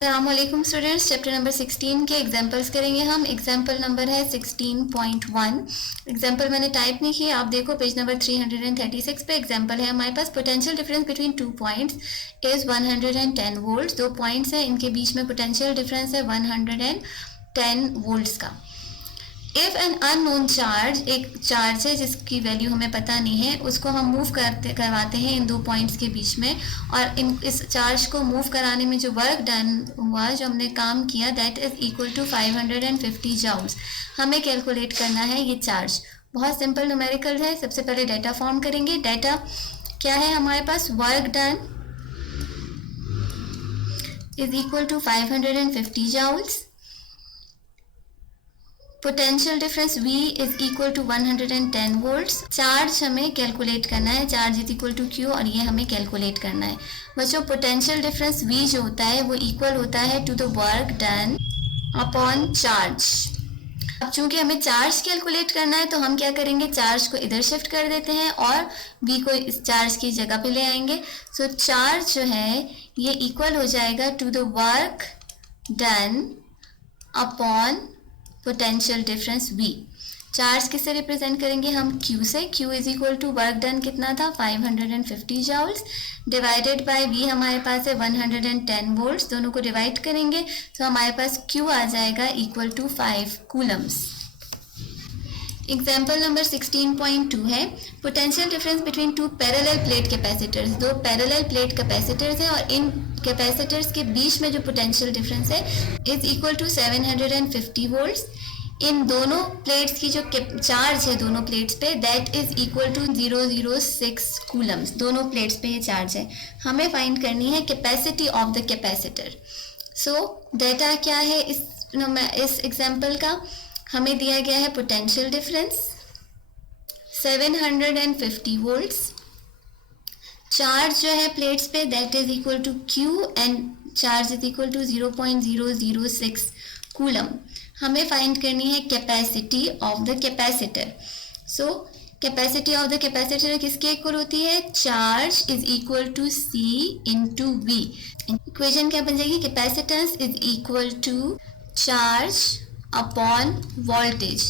अस्सलामुअलैकुम students, chapter number 16 के examples करेंगे हम। एग्जांपल नंबर है 16.1। एग्जांपल मैंने टाइप नहीं किया, आप देखो पेज नंबर 336 पे एग्जांपल है हमारे पास। Potential difference between two points is 110 volts. दो पॉइंट्स हैं, इनके बीच में पोटेंशियल डिफरेंस है 110 वोल्ट्स का। इफ एन अननोन चार्ज, एक चार्ज है जिसकी वैल्यू हमें पता नहीं है, उसको हम मूव करवाते हैं इन दो पॉइंट्स के बीच में, और इस चार्ज को मूव कराने में जो वर्क डन हुआ, जो हमने काम किया, that is equal to 550 joules. हमें कैलकुलेट करना है ये चार्ज। बहुत सिंपल न्यूमेरिकल है। सबसे पहले डाटा फॉर्म करेंगे। डाटा क्या है हमारे पास? Work done is equal to 550 joules. Potential difference V is equal to 110 volts. Charge हमें कैलकुलेट करना है, charge is equal to Q, और ये हमें कैलकुलेट करना है। बच्चों, पोटेंशियल डिफरेंस V जो होता है वो इक्वल होता है to the work done upon charge. अब चूंकि हमें चार्ज कैलकुलेट करना है तो हम क्या करेंगे, चार्ज को इधर शिफ्ट कर देते हैं और V को इस चार्ज की जगह पे ले आएंगे। सो चार्ज जो है ये इक्वल हो जाएगा to the work done upon potential difference V। Charge किससे रिप्रेजेंट करेंगे हम? Q से। Q is equal to work done कितना था? 550 जूल्स डिवाइडेड बाय V हमारे पास है 110 वोल्ट्स। दोनों को डिवाइड करेंगे तो हमारे पास Q आ जाएगा equal to 5 coulombs. Example number 16.2 है। Potential difference between two parallel plate capacitors. दो पैरेलल प्लेट कैपेसिटर्स हैं और इन कैपेसिटर्स के बीच में जो पोटेंशियल डिफरेंस है इज इक्वल टू 750 वोल्ट्स। इन दोनों प्लेट्स की जो चार्ज है दोनों प्लेट्स पे, that is equal to 006 coulombs. दोनों प्लेट्स पे ये चार्ज है। हमें फाइंड करनी है capacity of the capacitor. So data क्या है इस एग्जाम्पल का? हमें दिया गया है पोटेंशियल डिफरेंस 750 वोल्ट्स। चार्ज जो है प्लेट्स पे that is equal to Q and charge is equal to 0.006 coulomb. हमें फाइंड करनी है capacity of the capacitor. So capacity of the capacitor किसके इक्वल होती है? Charge is equal to C into V। Equation क्या बन जाएगी? Capacitance is equal to charge upon voltage.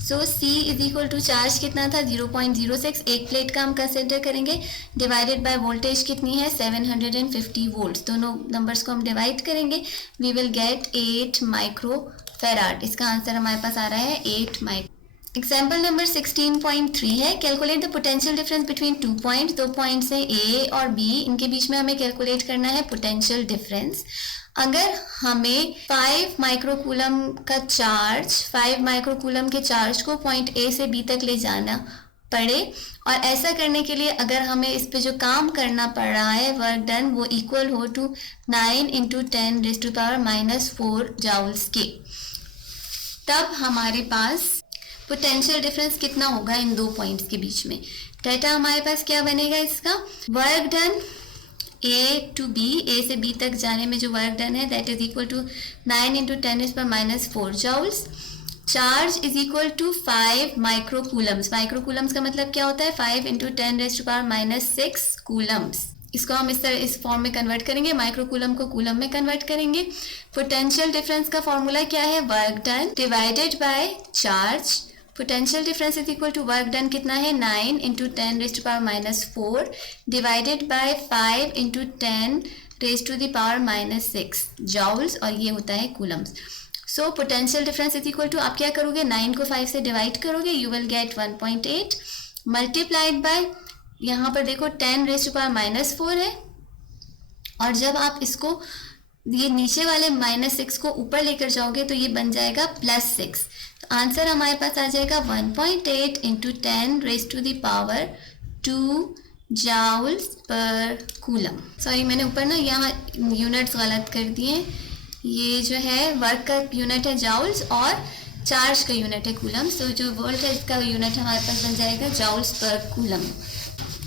So C is equal to charge कितना था? 0.06, एक plate का हम कंसिडर करेंगे, डिवाइडेड बाय वोल्टेज कितनी है? 750 वोल्ट्स। दोनों नंबर्स को हम डिवाइड करेंगे, we will get 8 micro farad. इसका आंसर हमारे पास आ रहा है 8 माइक्रो। एग्जाम्पल नंबर 16.3 है। Calculate the potential difference between two points. दो पॉइंट्स हैं A और B, इनके बीच में हमें कैलकुलेट करना है पोटेंशियल डिफरेंस। अगर हमें 5 माइक्रोकूलम का चार्ज, 5 माइक्रोकूलम के चार्ज को पॉइंट A से B तक ले जाना पड़े, और ऐसा करने के लिए अगर हमें इस पे जो काम करना पड़ रहा है वर्क डन, वो इक्वल हो to 9 into 10 raise to power -4 joules के, तब हमारे पास पोटेंशियल डिफरेंस कितना होगा इन दो पॉइंट्स के बीच में। डाटा हमारे पास क्या बनेगा इसका? Work done A to B, A से B तक जाने में जो वर्क डन है that is equal to 9 into 10 is पर -4 joules. Charge is equal to 5 microcoulombs. Microcoulombs का मतलब क्या होता है? 5 into 10 raise to power -6 coulombs. इसको हम इस फॉर्म में कन्वर्ट करेंगे, माइक्रोकूलम को कूलम में कन्वर्ट करेंगे। पोटेंशियल डिफरेंस का फॉर्मूला क्या है? Work done divided by charge. Potential difference is equal to work done कितना है? 9 into 10 raise to power -4 divided by 5 into 10 raise to the power -6 joules, और ये होता है coulombs. So potential difference is equal to, आप क्या करोगे? 9 को 5 से डिवाइड करोगे, you will get 1.8 multiplied by, यहाँ पर देखो 10 रेज़ टू पावर -4 है, और जब आप इसको ये नीचे वाले -6 को ऊपर लेकर जाओगे तो ये बन जाएगा +6। तो आंसर हमारे पास आ जाएगा 1.8 into 10 raise to the power 2 joules पर कूलम। सॉरी, मैंने ऊपर ना यहाँ यूनिट्स गलत कर दिए। ये जो है वर्क का यूनिट है जूल्स और चार्ज का यूनिट है कूलम। तो जो वोल्ट है इसका यूनिट हमारे पास बन जाएगा जूल्स पर coulomb.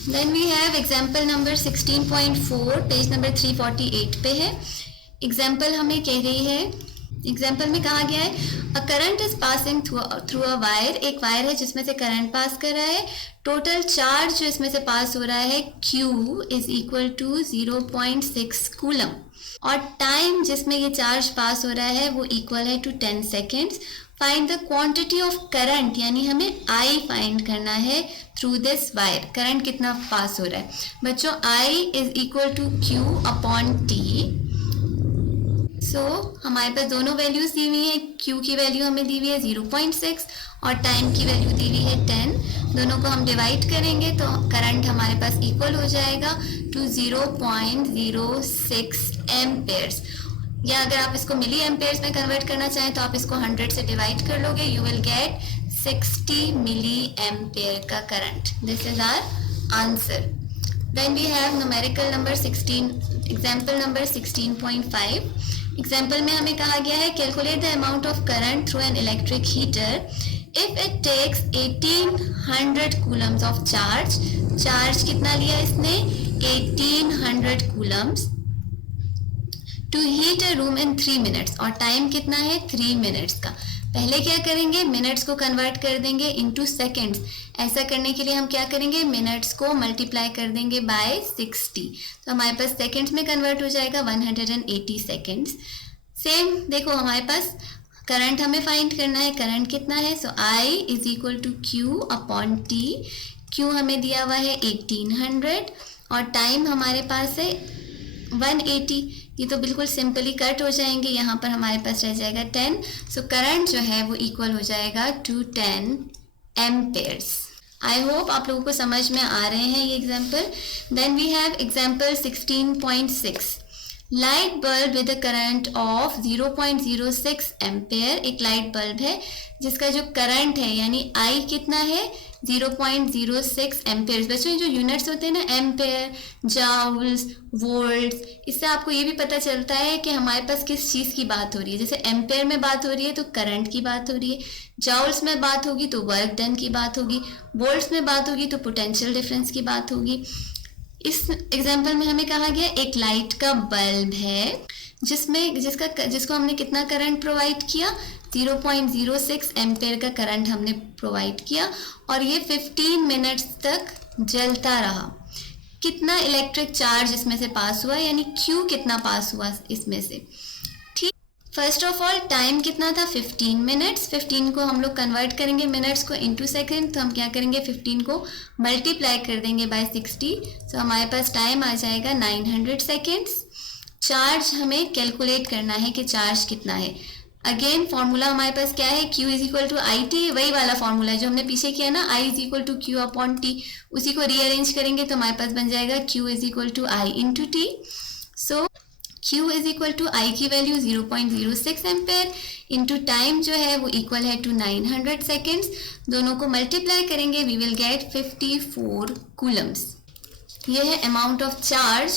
Then we have example number 16.4, page number 348 पे है। एग्जाम्पल हमें कह रही है एग्जाम्पल में कहा गया है a current is passing through a wire, एक वायर है जिसमें से करंट पास कर रहा है, टोटल चार्ज जो इसमें से पास हो रहा है Q is equal to 0.6 coulomb, और टाइम जिसमें ये चार्ज पास हो रहा है वो इक्वल है to 10 seconds. Find the quantity of current, यानी हमें I फाइंड करना है थ्रू दिस वायर, करंट कितना पास हो रहा है बच्चों। I is equal to Q upon T। हमारे पास दोनों वैल्यूज दी हुई है, Q की वैल्यू हमें दी हुई है 0.6 और टाइम की वैल्यू दी हुई है 10। दोनों को हम डिवाइड करेंगे तो करंट हमारे पास इक्वल हो जाएगा टू 0.06 एम्पेयर्स, या अगर आप इसको मिली एम्पेयर्स में कन्वर्ट करना चाहें तो आप इसको 100 से डिवाइड कर लोगे, you will get 60 milliampere का current. This is our answer. Then we have numerical number 16, example number 16.5. Example में हमें कहा गया है calculate the amount of current through an electric heater if it takes 1800 coulombs of charge. Charge कितना लिया इसने 1800 coulombs to heat a room in 3 minutes, और time कितना है 3 मिनट्स का। पहले क्या करेंगे, मिनट्स को कन्वर्ट कर देंगे इनटू सेकंड्स। ऐसा करने के लिए हम क्या करेंगे, मिनट्स को मल्टीप्लाई कर देंगे बाय 60, तो हमारे पास सेकंड्स में कन्वर्ट हो जाएगा 180 सेकंड्स। सेम देखो हमारे पास करंट हमें फाइंड करना है, करंट कितना है, so I is equal to Q upon T। Q हमें दिया हुआ है 1800 और टाइम हमारे पास है 180। ये तो बिल्कुल सिंपली कट हो जाएंगे, यहाँ पर हमारे पास रह जाएगा 10। सो करंट जो है वो इक्वल हो जाएगा टू 10 एम्पेयर्स। आई होप आप लोगों को समझ में आ रहे हैं ये example. Then we have example 16.6। Light bulb with a current of 0.06 ampere. एक लाइट बल्ब है जिसका जो करंट है यानी I कितना है 0.06 एम्पेयर। बच्चों जो यूनिट्स होते हैं ना, एम्पेयर, जाउल्स, वोल्ट्स, इससे आपको ये भी पता चलता है कि हमारे पास किस चीज़ की बात हो रही है। जैसे एम्पेयर में बात हो रही है तो करंट की बात हो रही है, जाउल्स में बात होगी तो वर्क डन की बात होगी, वोल्ट्स में बात होगी तो पोटेंशियल डिफरेंस की बात होगी। इस एग्जाम्पल में हमें कहा गया एक लाइट का बल्ब है जिसको हमने कितना करंट प्रोवाइड किया 0.06 एम्पेयर का करंट हमने प्रोवाइड किया और ये 15 मिनट्स तक जलता रहा। कितना इलेक्ट्रिक चार्ज इसमें से पास हुआ यानी Q कितना पास हुआ इसमें से। ठीक, फर्स्ट ऑफ ऑल टाइम कितना था 15 मिनट्स। 15 को हम लोग कन्वर्ट करेंगे मिनट्स को इनटू सेकंड, तो हम क्या करेंगे 15 को मल्टीप्लाई कर देंगे बाय 60, तो हमारे पास टाइम आ जाएगा 900 सेकेंड्स। चार्ज हमें कैलकुलेट करना है कि चार्ज कितना है। अगेन फॉर्मूला हमारे पास क्या है, Q is equal to I T, वही वाला फॉर्मूला है जो हमने पीछे किया ना, I is equal to Q upon T। उसी को रीअरेंज करेंगे तो हमारे पास बन जाएगा Q is equal to I into T। So Q is equal to I की वैल्यू 0.06 एम्पेयर इंटू टाइम जो है वो इक्वल है टू 900 सेकेंड्स। दोनों को मल्टीप्लाई करेंगे वी विल गेट 54 कूलम्स। ये है अमाउंट ऑफ चार्ज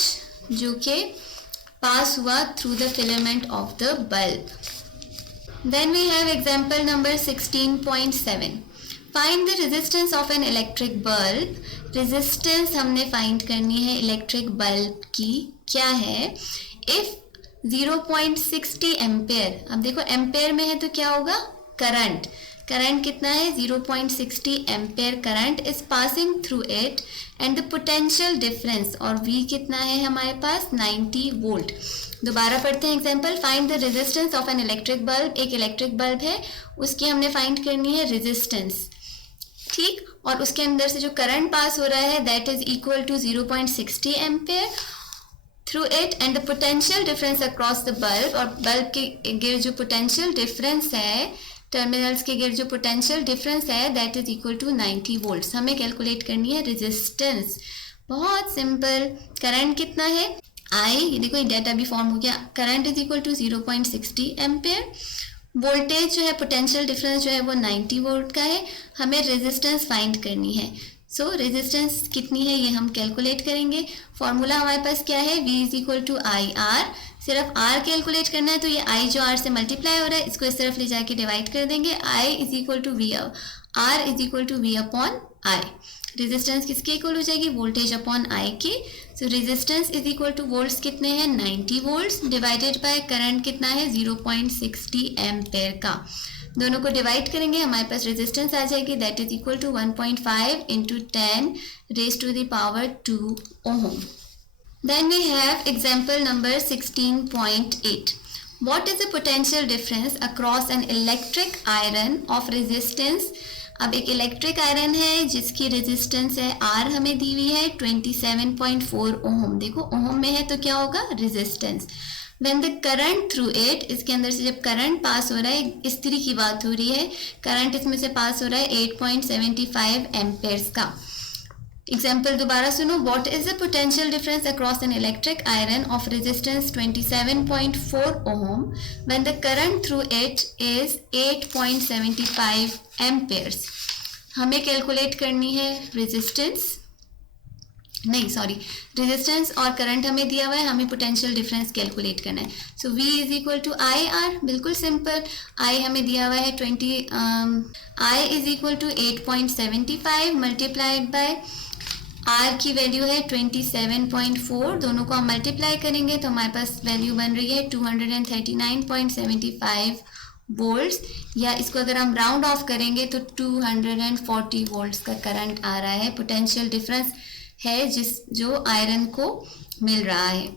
जो कि पास हुआ through the filament of the bulb. Then we have example number 16.7. Find the resistance of an electric bulb. Resistance हमने find करनी है इलेक्ट्रिक बल्ब की, क्या है if 0.60 एम्पेयर। अब देखो एम्पेयर में है तो क्या होगा करंट, करंट कितना है 0.60 ampere current is passing through it and the potential difference और V कितना है हमारे पास 90 वोल्ट। दोबारा पढ़ते हैं example. Find the resistance of an electric bulb. एक इलेक्ट्रिक बल्ब है उसकी हमने फाइंड करनी है रेजिस्टेंस, ठीक, और उसके अंदर से जो करंट पास हो रहा है that is equal to 0.60 ampere through it and the potential difference across the bulb. और बल्ब के गिर जो पोटेंशियल डिफरेंस है, टर्मिनल्स के गिर जो पोटेंशियल डिफरेंस है that is equal to 90 volts. हमें कैलकुलेट करनी है रेजिस्टेंस, बहुत सिंपल। करंट कितना है I, ये देखो ये डेटा भी फॉर्म हो गया, current is equal to 0.60 ampere. Voltage जो है पोटेंशियल डिफरेंस जो है वो 90 वोल्ट का है। हमें रेजिस्टेंस फाइंड करनी है। सो रेजिस्टेंस कितनी है ये हम कैलकुलेट करेंगे। फॉर्मूला हमारे पास क्या है V is equal to I R. सिर्फ R कैलकुलेट करना है तो ये I जो R से मल्टीप्लाई हो रहा है इसको इस तरफ ले जाके डिवाइड कर देंगे। I is equal to V, R is equal to V upon I। Resistance किसके इक्वल हो जाएगी, वोल्टेज अपॉन आई के। So resistance is equal to volts कितने हैं 90 वोल्ट्स डिवाइडेड बाय करंट कितना है 0.60 एम्पेयर का। दोनों को डिवाइड करेंगे हमारे पास रेजिस्टेंस आ जाएगी that is equal to 1.5 into 10 raise to the power 2 ohm. Then we have example number 16.8. What is the potential difference across an electric iron of resistance? अब एक इलेक्ट्रिक आयरन है जिसकी रेजिस्टेंस है R हमें दी हुई है 27.4 ओम। देखो ओम में है तो क्या होगा resistance. When the current through it, इसके अंदर से जब करंट पास हो रहा है, इस तरह की बात हो रही है, करंट इसमें से पास हो रहा है 8.75 एम्पेयर्स का। एग्जाम्पल दोबारा सुनो। What is the potential difference across an electric iron of resistance 27.4 ohm when the current through it is 8.75 amperes. हमें कैलकुलेट करनी है रेजिस्टेंस और करंट हमें दिया हुआ है, हमें पोटेंशियल डिफरेंस कैलकुलेट करना है। So V is equal to I R, बिल्कुल सिंपल। I हमें दिया हुआ है I is equal to 8.75 multiplied by R की वैल्यू है 27.4, दोनों को हम मल्टीप्लाई करेंगे तो हमारे पास वैल्यू बन रही है 239.75 वोल्ट्स, या इसको अगर हम राउंड ऑफ करेंगे तो 240 वोल्ट्स का करंट आ रहा है। पोटेंशियल डिफरेंस है जो आयरन को मिल रहा है।